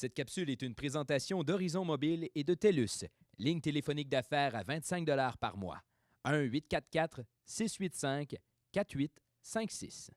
Cette capsule est une présentation d'Horizon Mobile et de TELUS, ligne téléphonique d'affaires à 25 $ par mois. 1-844-685-4856.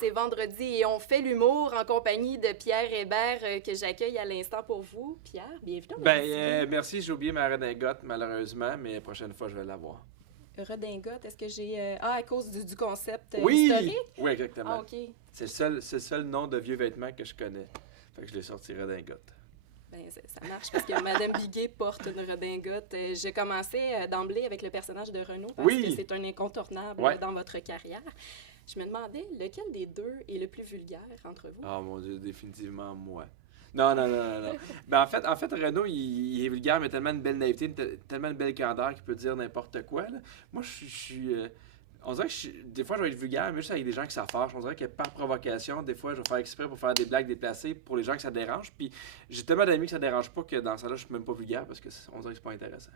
C'est vendredi et on fait l'humour en compagnie de Pierre Hébert que j'accueille à l'instant pour vous. Pierre, bienvenue. Merci, j'ai oublié ma redingote malheureusement, mais la prochaine fois je vais l'avoir. Redingote, est-ce que j'ai... à cause du concept Oui! historique? Oui, exactement. Ah, OK. C'est le seul nom de vieux vêtements que je connais. Fait que je l'ai sorti redingote. Ben, ça marche parce que Madame Biguet porte une redingote. J'ai commencé d'emblée avec le personnage de Renaud parce que c'est un incontournable dans votre carrière. Je me demandais lequel des deux est le plus vulgaire entre vous? Oh mon Dieu, définitivement moi. Non. Ben, en fait, Renaud, il est vulgaire, mais tellement une belle naïveté, tellement une belle candeur qu'il peut dire n'importe quoi. Là. Moi, je suis... on dirait que des fois, je vais être vulgaire, mais juste avec des gens qui ça fâche. On dirait que par provocation, des fois, je vais faire exprès pour faire des blagues déplacées pour les gens que ça dérange. Puis j'ai tellement d'amis que ça dérange pas que dans ça là je suis même pas vulgaire parce que on dirait que c'est pas intéressant.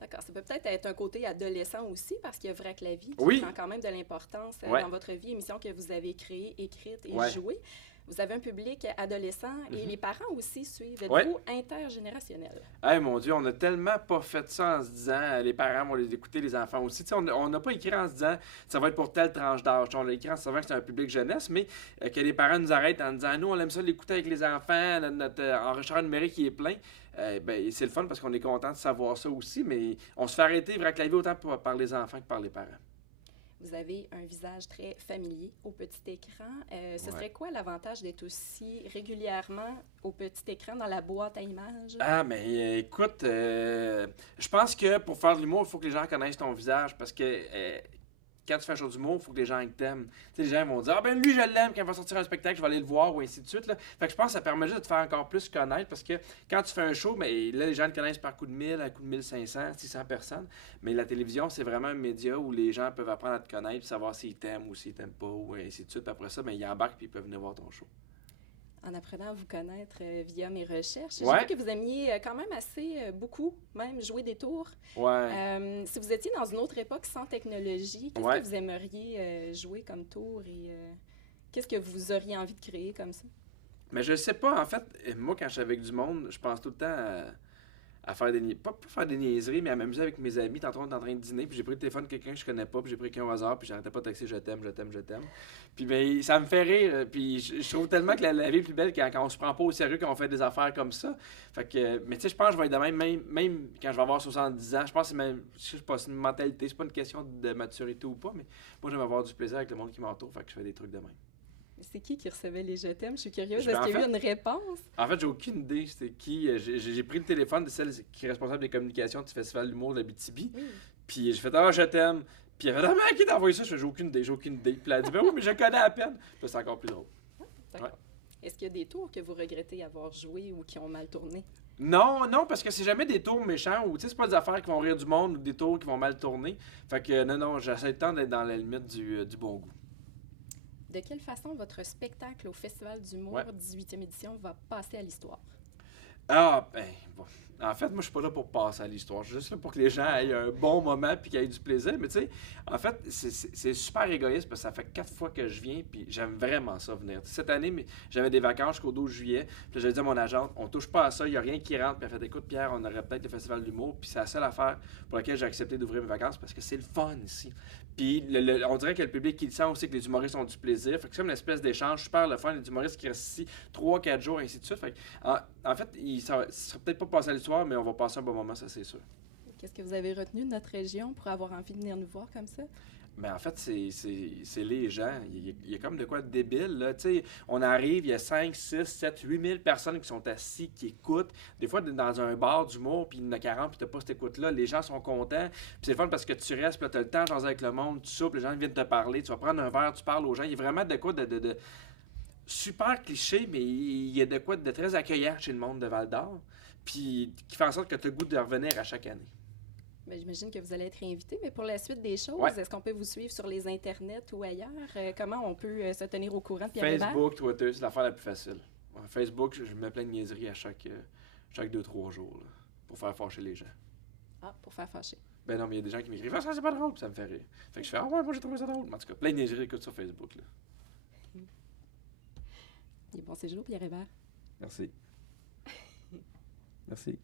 D'accord. Ça peut peut-être être un côté adolescent aussi, parce qu'il y a Vrac la vie qui prend quand même de l'importance dans votre vie, émission que vous avez créée, écrite et jouée. Vous avez un public adolescent et les parents aussi suivent. Êtes-vous intergénérationnel? Hey, mon Dieu, on a tellement pas fait ça en se disant les parents vont les écouter, les enfants aussi. T'sais, on n'a pas écrit en se disant ça va être pour telle tranche d'âge. On l'a écrit en savant que c'est un public jeunesse, mais que les parents nous arrêtent en disant nous, on aime ça l'écouter avec les enfants, notre enregistreur numérique qui est plein. Ben, c'est le fun parce qu'on est content de savoir ça aussi, mais on se fait arrêter Vrac la vie autant par les enfants que par les parents. Vous avez un visage très familier au petit écran. Ce serait quoi l'avantage d'être aussi régulièrement au petit écran dans la boîte à images? Ah, mais écoute, je pense que pour faire de l'humour, il faut que les gens connaissent ton visage parce que quand tu fais un show d'humour, il faut que les gens t'aiment. Tu sais, les gens vont dire « Ah ben lui, je l'aime, quand il va sortir un spectacle, je vais aller le voir » ou ainsi de suite. Là. Fait que je pense que ça permet juste de te faire encore plus connaître parce que quand tu fais un show, là, les gens te connaissent par coup de 1000, à coup de 1500, 600 personnes. Mais la télévision, c'est vraiment un média où les gens peuvent apprendre à te connaître, savoir s'ils t'aiment ou s'ils t'aiment pas ou ainsi de suite. Puis après ça, ils embarquent et ils peuvent venir voir ton show. En apprenant à vous connaître via mes recherches, j'ai vu que vous aimiez quand même assez beaucoup, même jouer des tours. Si vous étiez dans une autre époque sans technologie, qu'est-ce que vous aimeriez jouer comme tour et qu'est-ce que vous auriez envie de créer comme ça? Mais je sais pas, en fait, moi quand je suis avec du monde, je pense tout le temps à faire des pas faire des niaiseries, mais à m'amuser avec mes amis. Tantôt, on est en train de dîner, puis j'ai pris le téléphone de quelqu'un que je connais pas, puis j'ai pris quelqu'un au hasard, puis j'arrêtais pas de texter « je t'aime ». Puis ben, ça me fait rire, puis je trouve tellement que la vie est plus belle quand on se prend pas au sérieux, quand on fait des affaires comme ça. Fait que, mais tu sais, je pense que je vais être de même quand je vais avoir 70 ans. Je pense que c'est même, je sais pas, c'est une mentalité, c'est pas une question de maturité ou pas, mais moi, j'aime avoir du plaisir avec le monde qui m'entoure, fait que je fais des trucs de même. C'est qui recevait les je t'aime? Je suis curieuse. Est-ce qu'il y a eu une réponse? En fait, j'ai aucune idée c'était qui. J'ai pris le téléphone de celle qui est responsable des communications du Festival de l'humour de l'Abitibi. Puis j'ai fait « Ah, je t'aime ». Puis elle a fait « Ah, mais qui t'a envoyé ça? » Je fais « J'ai aucune idée. Puis elle a dit « Ben oui, mais je connais à peine. » Puis c'est encore plus drôle. Est-ce qu'il y a des tours que vous regrettez avoir joué ou qui ont mal tourné? Non, parce que c'est jamais des tours méchants ou tu sais, c'est pas des affaires qui vont rire du monde ou des tours qui vont mal tourner. Fait que non, j'essaie de temps d'être dans la limite du bon goût. De quelle façon votre spectacle au Festival d'humour 18e édition va passer à l'histoire? Ah, ben, bon. En fait, moi, je suis pas là pour passer à l'histoire. Je suis juste là pour que les gens aient un bon moment puis qu'ils aient du plaisir. Mais tu sais, en fait, c'est super égoïste parce que ça fait 4 fois que je viens puis j'aime vraiment ça venir. Cette année, j'avais des vacances jusqu'au 12 juillet. Puis j'avais dit à mon agente, on touche pas à ça, il n'y a rien qui rentre. Puis elle a fait, écoute, Pierre, on aurait peut-être le Festival de l'humour. Puis c'est la seule affaire pour laquelle j'ai accepté d'ouvrir mes vacances parce que c'est le fun ici. Puis on dirait que le public, il sent aussi que les humoristes ont du plaisir. Fait que c'est comme une espèce d'échange super le fun. Les humoristes qui restent ici 3-4 jours, ainsi de suite. Fait que, en fait, ça ne sera peut-être pas passé à l'histoire, mais on va passer un bon moment, ça c'est sûr. Qu'est-ce que vous avez retenu de notre région pour avoir envie de venir nous voir comme ça? Mais en fait, c'est les gens. Il y a comme de quoi de débile, là. Tu sais, on arrive, il y a 5, 6, 7, 8 000 personnes qui sont assis, qui écoutent. Des fois, dans un bar d'humour, puis il y en a 40, puis t'as pas cette écoute-là. Les gens sont contents. Puis c'est le fun parce que tu restes, puis t'as le temps de jaser avec le monde, tu soupes, les gens viennent te parler, tu vas prendre un verre, tu parles aux gens. Il y a vraiment de quoi de super cliché, mais il y a de quoi de très accueillant chez le monde de Val-d'Or, puis qui fait en sorte que tu as le goût de revenir à chaque année. Bien, j'imagine que vous allez être invité, mais pour la suite des choses, est-ce qu'on peut vous suivre sur les internets ou ailleurs? Comment on peut se tenir au courant de Pierre Hébert? Facebook, Twitter, c'est l'affaire la plus facile. Facebook, je mets plein de niaiseries à chaque chaque 2-3 jours, là, pour faire fâcher les gens. Ah, pour faire fâcher. Ben non, mais il y a des gens qui m'écrivent « Ah, ça, c'est pas drôle! » Puis ça me fait rire. Fait que je fais « Ah ouais, moi, j'ai trouvé ça drôle! » En tout cas, plein de niaiseries écoute sur Facebook, là. Et bon séjour, Pierre Hébert. Merci. Merci.